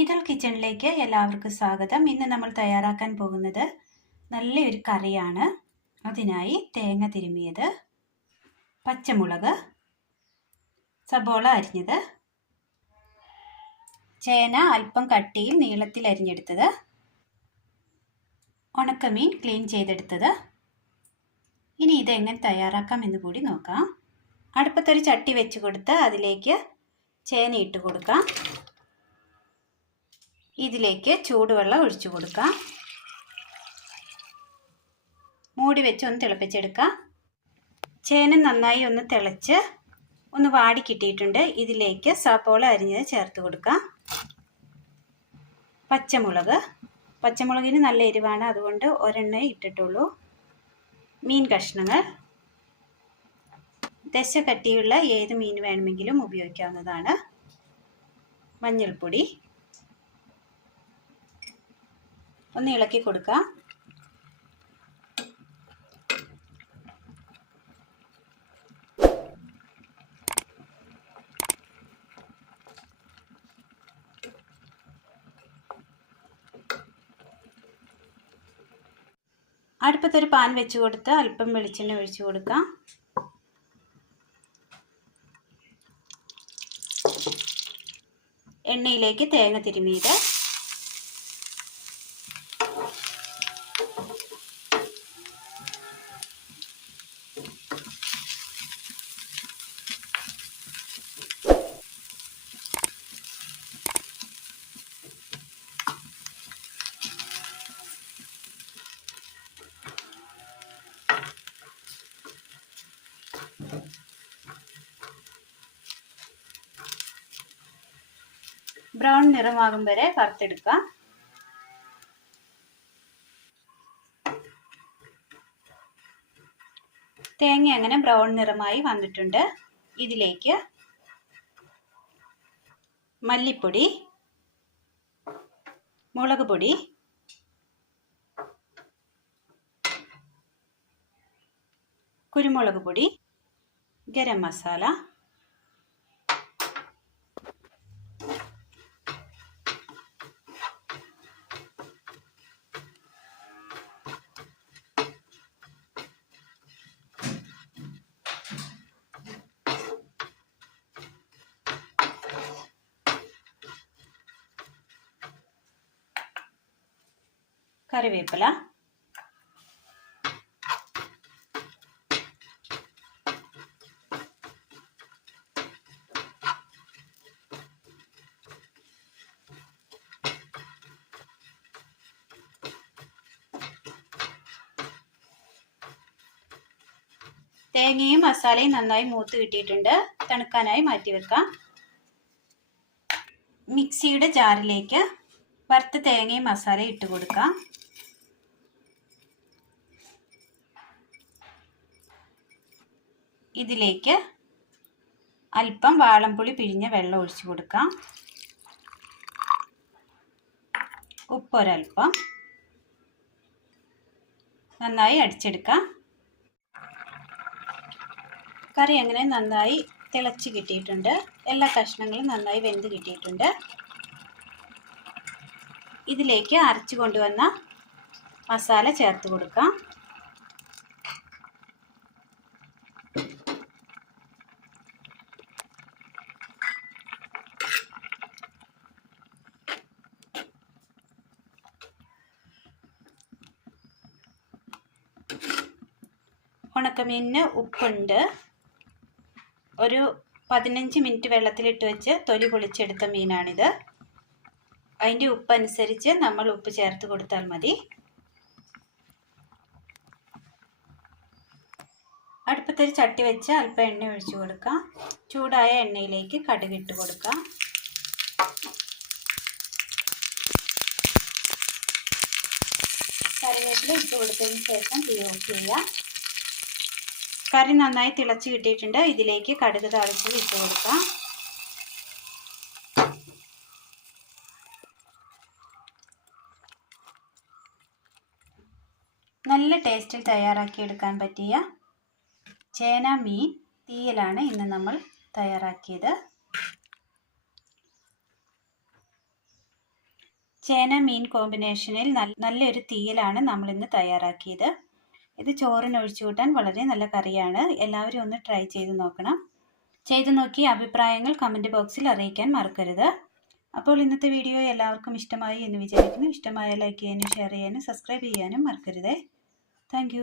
ഇതൾ കിച്ചണിലേക്ക് എല്ലാവർക്കും സ്വാഗതം. ഇന്ന് നമ്മൾ തയ്യാറാക്കാൻ പോകുന്നത് നല്ലൊരു കറിയാണ്. അതിനായി തേങ്ങ തിരുമിയത്, പച്ചമുളക്, സബോള അരിഞ്ഞത്, ചേന അല്പം കട്ടിയിൽ നീളത്തിൽ അരിഞ്ഞെടുത്തത്, ഉണക്കമീൻ ക്ലീൻ ചെയ്തെടുത്തത്. ഇനി ഇതെങ്ങനെ തയ്യാറാക്കാം എന്ന് കൂടി നോക്കാം. അടുപ്പത്തൊരു ചട്ടി വെച്ച് കൊടുത്ത് അതിലേക്ക് ചേന ഇട്ട് കൊടുക്കാം. ഇതിലേക്ക് ചൂടുവെള്ളം ഒഴിച്ചു കൊടുക്കാം. മൂടി വെച്ച് ഒന്ന് തിളപ്പിച്ചെടുക്കാം. ചേന നന്നായി ഒന്ന് തിളച്ച് ഒന്ന് വാടി കിട്ടിയിട്ടുണ്ട്. ഇതിലേക്ക് സബോള അരിഞ്ഞത് ചേർത്ത് കൊടുക്കാം. പച്ചമുളകിന് നല്ല എരിവാണ്, അതുകൊണ്ട് ഒരെണ്ണേ ഇട്ടിട്ടുള്ളൂ. മീൻ കഷ്ണങ്ങൾ, ദശ കട്ടിയുള്ള ഏത് മീൻ വേണമെങ്കിലും ഉപയോഗിക്കാവുന്നതാണ്. മഞ്ഞൾപ്പൊടി ഒന്ന് ഇളക്കി കൊടുക്കാം. അടുപ്പത്തൊരു പാൻ വെച്ച് കൊടുത്ത് അല്പം വെളിച്ചെണ്ണ ഒഴിച്ചു കൊടുക്കാം. എണ്ണയിലേക്ക് തേങ്ങ തിരുമിയത്, ബ്രൗൺ നിറമാകും വരെ വറുത്തെടുക്കാം. തേങ്ങ അങ്ങനെ ബ്രൗൺ നിറമായി വന്നിട്ടുണ്ട്. ഇതിലേക്ക് മല്ലിപ്പൊടി, മുളക് പൊടി, കുരുമുളക് പൊടി, ഗരം മസാല, കറിവേപ്പില, തേങ്ങയും മസാലയും നന്നായി മൂത്ത് കിട്ടിയിട്ടുണ്ട്. തണുക്കാനായി മാറ്റി വെക്കാം. മിക്സിയുടെ ജാറിലേക്ക് വറുത്ത തേങ്ങയും മസാലയും ഇട്ട് കൊടുക്കാം. ഇതിലേക്ക് അല്പം വാളംപുളി പിഴിഞ്ഞ വെള്ളം ഒഴിച്ചു കൊടുക്കാം. ഉപ്പൊരൽപ്പം, നന്നായി അടിച്ചെടുക്കാം. കറി അങ്ങനെ നന്നായി തിളച്ച് കിട്ടിയിട്ടുണ്ട്. എല്ലാ കഷ്ണങ്ങളും നന്നായി വെന്ത് കിട്ടിയിട്ടുണ്ട്. ഇതിലേക്ക് അരച്ചു കൊണ്ടുവന്ന മസാല ചേർത്ത് കൊടുക്കാം. ഉണക്കമീനിന് ഉപ്പുണ്ട്. ഒരു 15 മിനിറ്റ് വെള്ളത്തിലിട്ട് വെച്ച് തൊലി പൊളിച്ചെടുത്ത മീനാണിത്. അതിൻ്റെ ഉപ്പ് അനുസരിച്ച് നമ്മൾ ഉപ്പ് ചേർത്ത് കൊടുത്താൽ മതി. അടുപ്പത്തൊരു ചട്ടി വെച്ച് അല്പം എണ്ണ ഒഴിച്ചു കൊടുക്കാം. ചൂടായ എണ്ണയിലേക്ക് കടുക് ഇട്ട് കൊടുക്കാം. കറിവേപ്പില ഇട്ട് കൊടുത്തതിന് ശേഷം തീ ഓഫ് ചെയ്യുക. കറി നന്നായി തിളച്ച് കിട്ടിയിട്ടുണ്ട്. ഇതിലേക്ക് കടുക് താളിച്ചത് ഇട്ട് കൊടുക്കാം. നല്ല ടേസ്റ്റിൽ തയ്യാറാക്കിയെടുക്കാൻ പറ്റിയ ചേന മീൻ തീയലാണ് ഇന്ന് നമ്മൾ തയ്യാറാക്കിയത്. ചേന മീൻ കോമ്പിനേഷനിൽ നല്ലൊരു തീയലാണ് നമ്മളിന്ന് തയ്യാറാക്കിയത്. ഇത് ചോറിന് ഒഴിച്ചു കൂട്ടാൻ വളരെ നല്ല കറിയാണ്. എല്ലാവരും ഒന്ന് ട്രൈ ചെയ്ത് നോക്കണം. ചെയ്തു നോക്കി അഭിപ്രായങ്ങൾ കമൻറ്റ് ബോക്സിൽ അറിയിക്കാൻ മറക്കരുത്. അപ്പോൾ ഇന്നത്തെ വീഡിയോ എല്ലാവർക്കും ഇഷ്ടമായി എന്ന് വിചാരിക്കുന്നു. ഇഷ്ടമായ ലൈക്ക് ചെയ്യാനും ഷെയർ ചെയ്യാനും സബ്സ്ക്രൈബ് ചെയ്യാനും മറക്കരുതേ. താങ്ക്